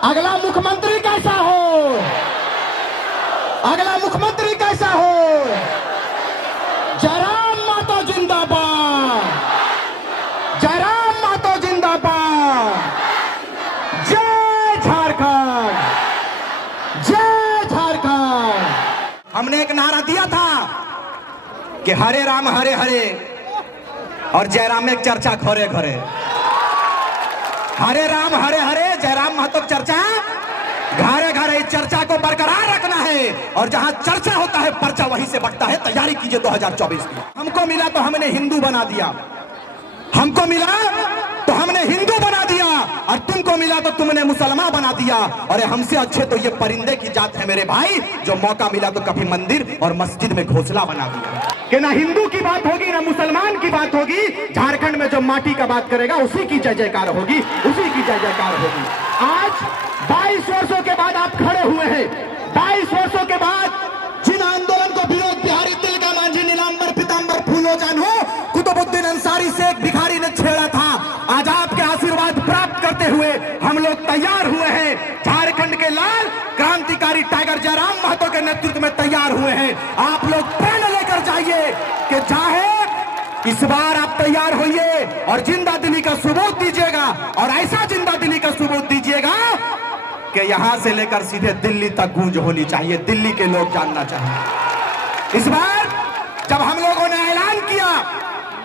अगला मुख्यमंत्री कैसा हो, अगला मुख्यमंत्री कैसा हो। जयराम मातो जिंदाबाद, जयराम मातो जिंदाबाद। जय झारखंड, जय झारखंड। हमने एक नारा दिया था कि हरे राम हरे हरे और जयराम एक चर्चा घरे घरे। हरे राम हरे हरे, जयराम महतो चर्चा घरे घरे। इस चर्चा को बरकरार रखना है और जहां चर्चा होता है पर्चा वहीं से बढ़ता है। तैयारी कीजिए 2024 की। हमको मिला तो हमने हिंदू बना दिया, हमको मिला तो हमने हिंदू बना दिया, और तुमको मिला तो तुमने मुसलमान बना दिया। और हमसे अच्छे तो ये परिंदे की जात है मेरे भाई, जो मौका मिला तो कभी मंदिर और मस्जिद में घोंसला बना दिया। कि ना हिंदू की बात होगी ना मुसलमान की बात होगी, झारखंड में जो माटी का बात करेगा उसी की जय जयकार होगी, उसी की जय जयकार होगी। आज 22 वर्षों के बाद आप खड़े हुए हैं। 22 वर्षों के बाद जिन आंदोलन को विरोध बिहारी तिलका मांझी नीलांबर पीतांबर फूलो जानू कुतुबुद्दीन अंसारी से एक भिखारी ने छेड़ा था, आज आपके आशीर्वाद प्राप्त करते हुए हम लोग तैयार हुए हैं। झारखंड के लाल क्रांतिकारी टाइगर जयराम महतो के नेतृत्व में तैयार हुए हैं। आप लोग प्रेरणा लेकर जाइए कि चाहे इस बार आप तैयार होइए और जिंदा दिली का सबूत दीजिएगा, और ऐसा जिंदा दिली का सबूत दीजिएगा कि यहां से लेकर सीधे दिल्ली तक गूंज होनी चाहिए, दिल्ली के लोग जानना चाहिए। इस बार जब हम लोगों ने ऐलान किया,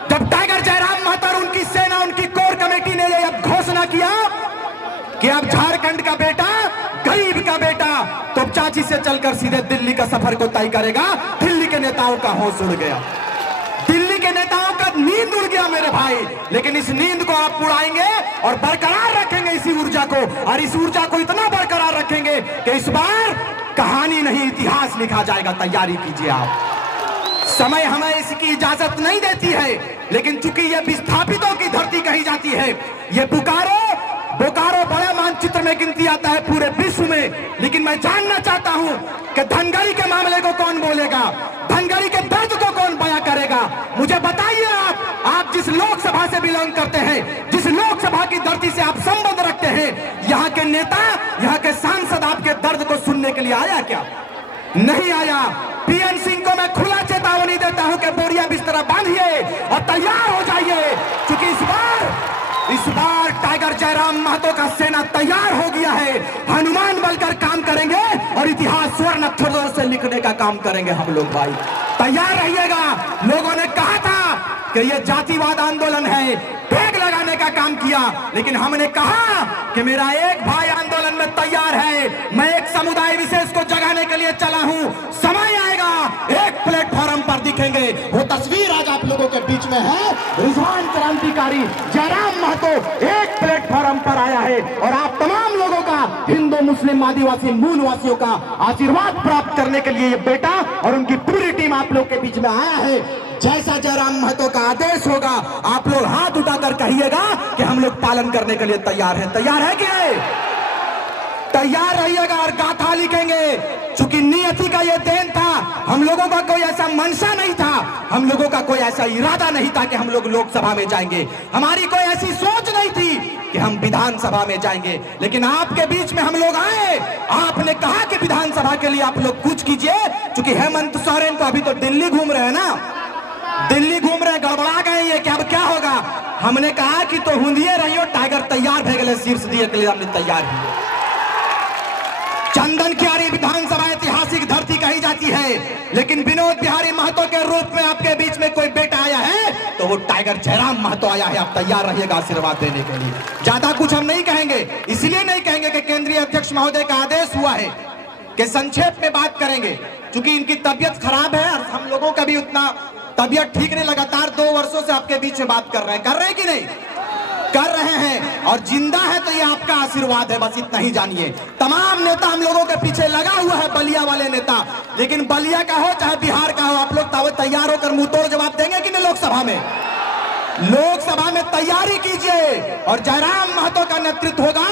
जब टाइगर जयराम महतो और उनकी सेना, उनकी कोर कमेटी ने यह घोषणा किया कि अब झारखंड का बेटा, गरीब का बेटा तो चाची से चलकर सीधे दिल्ली का सफर को तय करेगा, दिल्ली के नेताओं का होश उड़ गया, दिल्ली के नेताओं का नींद उड़ गया मेरे भाई। लेकिन इस नींद को आप उड़ाएंगे और बरकरार रखेंगे इसी ऊर्जा को, और इस ऊर्जा को इतना बरकरार रखेंगे कि इस बार कहानी नहीं इतिहास लिखा जाएगा। तैयारी कीजिए आप। समय हमें इसकी इजाजत नहीं देती है, लेकिन चूंकि ये विस्थापितों की धरती कही जाती है, ये बोकारो बड़े मानचित्र में गिनती आता है पूरे विश्व में। लेकिन मैं जानना चाहता हूं कि धनगढ़ी के मामले को कौन बोलेगा, धनगढ़ी के दर्द को कौन बयां करेगा। मुझे बताइए आप जिस लोकसभा से बिलोंग करते हैं, जिस लोकसभा की धरती से आप संबंध रखते हैं, यहाँ के नेता, यहाँ के सांसद आपके दर्द को सुनने के लिए आया क्या? नहीं आया। पीएन सिंह को मैं खुला चेतावनी देता हूं कि बोरिया बिस्तरा बांधिए और तैयार हो जाइए, क्योंकि इस बार टाइगर जयराम महतो का सेना तैयार हो गया है। हनुमान बनकर काम करेंगे और इतिहास स्वर्ण अक्षरों से लिखने का काम करेंगे हम लोग भाई। तैयार रहिएगा। लोगों ने कहा था कि यह जातिवाद आंदोलन है, ठेक लगाने का काम किया, लेकिन हमने कहा कि मेरा एक भाई आंदोलन में तैयार है, मैं एक समुदाय विशेष को जगाने के लिए चला हूं। समय आएगा, एक प्लेटफॉर्म पर दिखेंगे। वो तस्वीर आज आप लोगों के बीच में है। रिजवान क्रांतिकारी जयराम महतो एक प्लेटफॉर्म पर आया है, और आप तमाम लोगों का, हिंदू मुस्लिम आदिवासी मूलवासियों का आशीर्वाद प्राप्त करने के लिए ये बेटा और उनकी पूरी टीम आप लोग के बीच में आया है। जैसा जयराम महतो का आदेश होगा, आप लोग हाथ उठाकर कहिएगा कि हम लोग पालन करने के लिए तैयार हैं। तैयार है कि तैयार रहिएगा और गाथा लिखेंगे। चूंकि नियति का ये देन था, हम लोगों का कोई ऐसा मंशा नहीं था, हम लोगों का कोई ऐसा इरादा नहीं था कि हम लोग लोकसभा में जाएंगे, हमारी कोई ऐसी सोच नहीं थी कि हम विधानसभा में जाएंगे। लेकिन आपके बीच में हम लोग आए, आपने कहा कि विधानसभा के लिए आप लोग कुछ कीजिए। चूंकि हेमंत सोरेन तो अभी तो दिल्ली घूम रहे हैं ना, दिल्ली घूम रहे, गड़बड़ा गए ये क्या होगा। हमने कहा कि तो हुंदिए रहियो, टाइगर तैयार भेगले शीर्ष दिए के लिए हमने तैयार है। चंदन कियारी विधानसभा ऐतिहासिक धरती कही जाती है, लेकिन विनोद बिहारी महतो के रूप में आपके बीच में कोई बेटा आया है तो वो टाइगर जयराम महतो आया है। आप तैयार रहिएगा आशीर्वाद देने के लिए। ज्यादा कुछ हम नहीं कहेंगे, इसलिए नहीं कहेंगे कि केंद्रीय अध्यक्ष महोदय का आदेश हुआ है कि संक्षेप में बात करेंगे। चूंकि इनकी तबियत खराब है और हम लोगों का भी उतना तबियत ठीक नहीं, लगातार 2 वर्षों से आपके बीच में बात कर रहे हैं कि नहीं कर रहे हैं, और जिंदा है तो ये आपका आशीर्वाद है, बस इतना ही जानिए। तमाम नेता हम लोगों के पीछे लगा हुआ है, बलिया वाले नेता, लेकिन बलिया का हो चाहे बिहार का हो, आप लोग तैयार होकर मुंह तोड़ जवाब देंगे कि नहीं लोकसभा में? लोकसभा में तैयारी कीजिए और जयराम महतो का नेतृत्व होगा,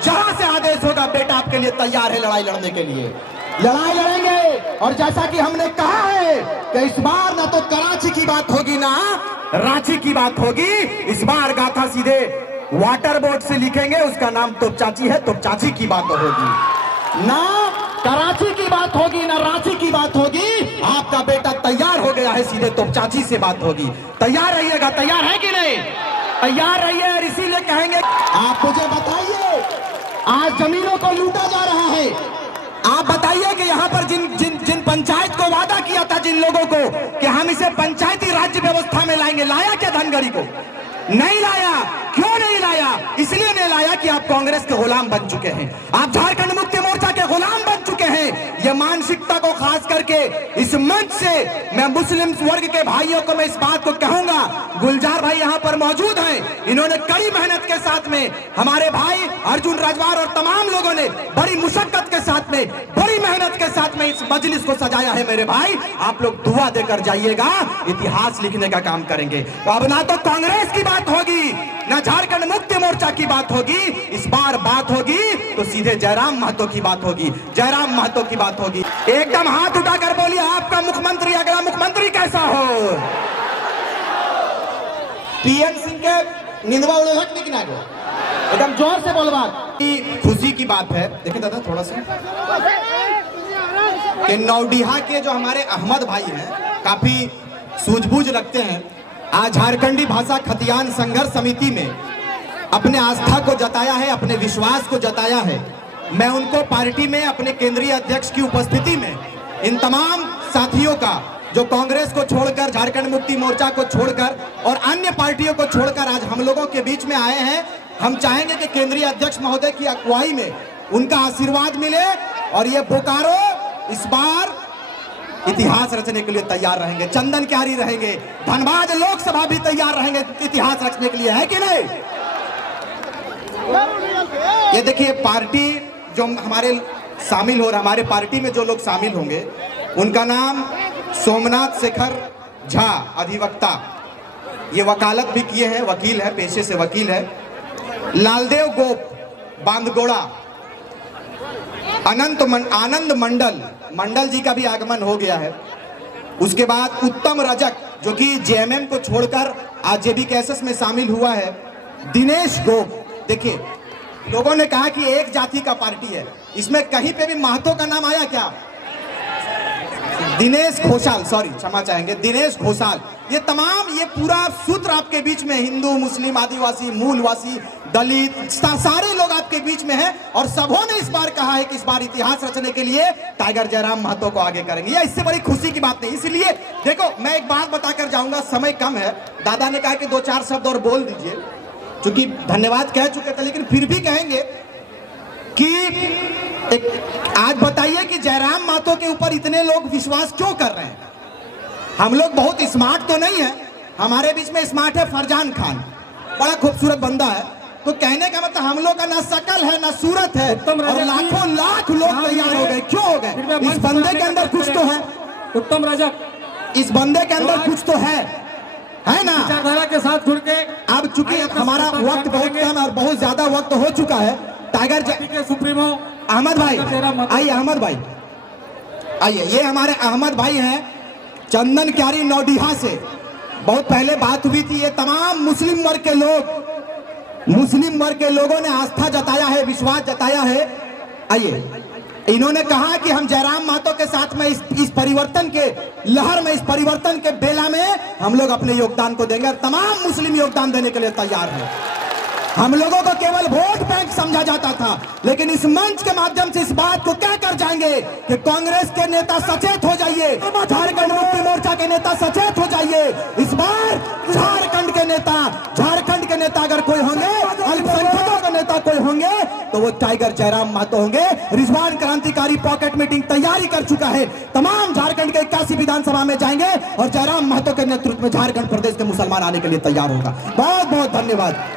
जहां से आदेश होगा बेटा आपके लिए तैयार है लड़ाई लड़ने के लिए। लड़ाई लड़ेंगे, और जैसा कि हमने कहा है कि इस बार ना तो कराची की बात होगी ना रांची की बात होगी, इस बार गाथा सीधे वाटर बोर्ड से लिखेंगे उसका नाम तो चाची है, तो चाची की बात होगी। ना कराची की बात होगी, ना रांची की बात होगी। आपका बेटा तैयार हो गया है, सीधे तो चाची से बात होगी। तैयार रहिएगा, तैयार है कि नहीं? तैयार रहिए। और इसीलिए कहेंगे, आप मुझे बताइए, आज जमीनों को लूटा जा रहा है। आप बताइए कि यहाँ पर जिन पंचायत को वादा किया था, जिन लोगों को कि हम इसे पंचायती राज्य व्यवस्था में लाएंगे, लाया क्या धनगढ़ी को? नहीं लाया। क्यों नहीं लाया? इसलिए नहीं लाया कि आप कांग्रेस के गुलाम बन चुके हैं, आप झारखंड मुक्ति मोर्चा के गुलाम बन चुके हैं। यह मानसिकता को खास करके इस मंच से मैं मुस्लिम वर्ग के भाइयों को मैं इस बात को कहूंगा। गुलजार भाई यहाँ पर मौजूद हैं, इन्होंने कड़ी मेहनत के साथ में, हमारे भाई अर्जुन राजवार और तमाम लोगों ने बड़ी मुशक्कत के साथ में, बड़ी मेहनत के साथ में इस मजलिस को सजाया है। मेरे भाई, आप लोग दुआ देकर जाइएगा, इतिहास लिखने का काम करेंगे। तो अब ना तो कांग्रेस की बात होगी, ना झारखंड मुक्ति मोर्चा की बात होगी। इस बार बात होगी तो सीधे जयराम महतो की बात होगी, जयराम महतो की बात होगी। एकदम हाथ उठाकर बोलिए, आपका मुख्यमंत्री, अगला मुख्यमंत्री कैसा हो? पीएन सिंह के निंदवा उड़ोधक नहीं किना गो, एकदम जोर से बोल बात। खुशी की बात है, देखिए दादा थोड़ा सा, कि नौडीहा के जो हमारे अहमद भाई हैं, काफी सूझबूझ रखते हैं, आज झारखंडी भाषा खतियान संघर्ष समिति में अपने आस्था को जताया है, अपने विश्वास को जताया है। मैं उनको पार्टी में अपने केंद्रीय अध्यक्ष की उपस्थिति में इन तमाम साथियों का, जो कांग्रेस को छोड़कर, झारखंड मुक्ति मोर्चा को छोड़कर और अन्य पार्टियों को छोड़कर आज हम लोगों के बीच में आए हैं, हम चाहेंगे कि केंद्रीय अध्यक्ष महोदय की अगुवाई में उनका आशीर्वाद मिले और ये बोकारो इस बार इतिहास रचने के लिए तैयार रहेंगे। चंदन क्यारी रहेंगे, धनबाद लोकसभा भी तैयार रहेंगे इतिहास रचने के लिए, है कि नहीं? ये देखिए, पार्टी जो हमारे शामिल हो रहा, हमारे पार्टी में जो लोग शामिल होंगे, उनका नाम सोमनाथ शेखर झा, अधिवक्ता, ये वकालत भी किए हैं, वकील है, पेशे से वकील है। लालदेव गोप, बांदगोड़ा। आनंद मंडल जी का भी आगमन हो गया है। उसके बाद उत्तम रजक, जो कि जेएमएम को छोड़कर आज जेबीकेएसएस में शामिल हुआ है। दिनेश गोप, देखिए लोगों ने कहा कि एक जाति का पार्टी है, इसमें कहीं पे भी महतो का नाम आया क्या? दिनेश घोषाल, सॉरी क्षमा चाहेंगे, दिनेश घोषाल। ये तमाम, ये पूरा सूत्र आपके बीच में हिंदू, मुस्लिम, आदिवासी, मूलवासी, दलित, सारे लोग आपके बीच में हैं और सबों ने इस बार कहा है कि इस बार इतिहास रचने के लिए टाइगर जयराम महतो को आगे करेंगे। ये इससे बड़ी खुशी की बात नहीं। इसलिए देखो, मैं एक बात बताकर जाऊंगा, समय कम है। दादा ने कहा कि 2-4 शब्द और बोल दीजिए, क्योंकि धन्यवाद कह चुके थे, लेकिन फिर भी कहेंगे कि आज बताइए कि जयराम महतो के ऊपर इतने लोग विश्वास क्यों कर रहे हैं? हम लोग बहुत स्मार्ट तो नहीं है, हमारे बीच में स्मार्ट है फरजान खान, बड़ा खूबसूरत बंदा है। तो कहने का मतलब हम लोग का ना शकल है ना सूरत है, और लाखों लाख लोग तैयार हो गए। क्यों हो गए? इस बंदे के अंदर कुछ तो है। उत्तम रजक, इस बंदे के अंदर कुछ तो है ना? विचारधारा के साथ जुड़ के, अब चूंकि हमारा वक्त बहुत कम और बहुत ज्यादा वक्त हो चुका है, टाइगर के सुप्रीमो अहमद भाई आइए, अहमद भाई आइए। ये हमारे अहमद भाई हैं, चंदन क्यारी नौडीहा से। बहुत पहले बात हुई थी। ये तमाम मुस्लिम वर्ग के लोगों ने आस्था जताया है, विश्वास जताया है। आइए, इन्होंने कहा कि हम जयराम महतो के साथ में इस परिवर्तन के लहर में, इस परिवर्तन के बेला में हम लोग अपने योगदान को देंगे और तमाम मुस्लिम योगदान देने के लिए तैयार हैं। हम लोगों को केवल वोट बैंक समझा जाता था, लेकिन इस मंच के माध्यम से इस बात को कह कर जाएंगे कि कांग्रेस के नेता सचेत हो जाइए, झारखंड मुक्ति मोर्चा के नेता सचेत हो जाइए। इस बार झारखंड के नेता अगर कोई होंगे, अल्पसंख्यकों के नेता कोई होंगे, तो वो टाइगर जयराम महतो होंगे। रिजवान क्रांतिकारी पॉकेट मीटिंग तैयारी कर चुका है, तमाम झारखंड के 81 विधानसभा में जाएंगे और जयराम महतो के नेतृत्व में झारखंड प्रदेश के मुसलमान आने के लिए तैयार होगा। बहुत बहुत धन्यवाद।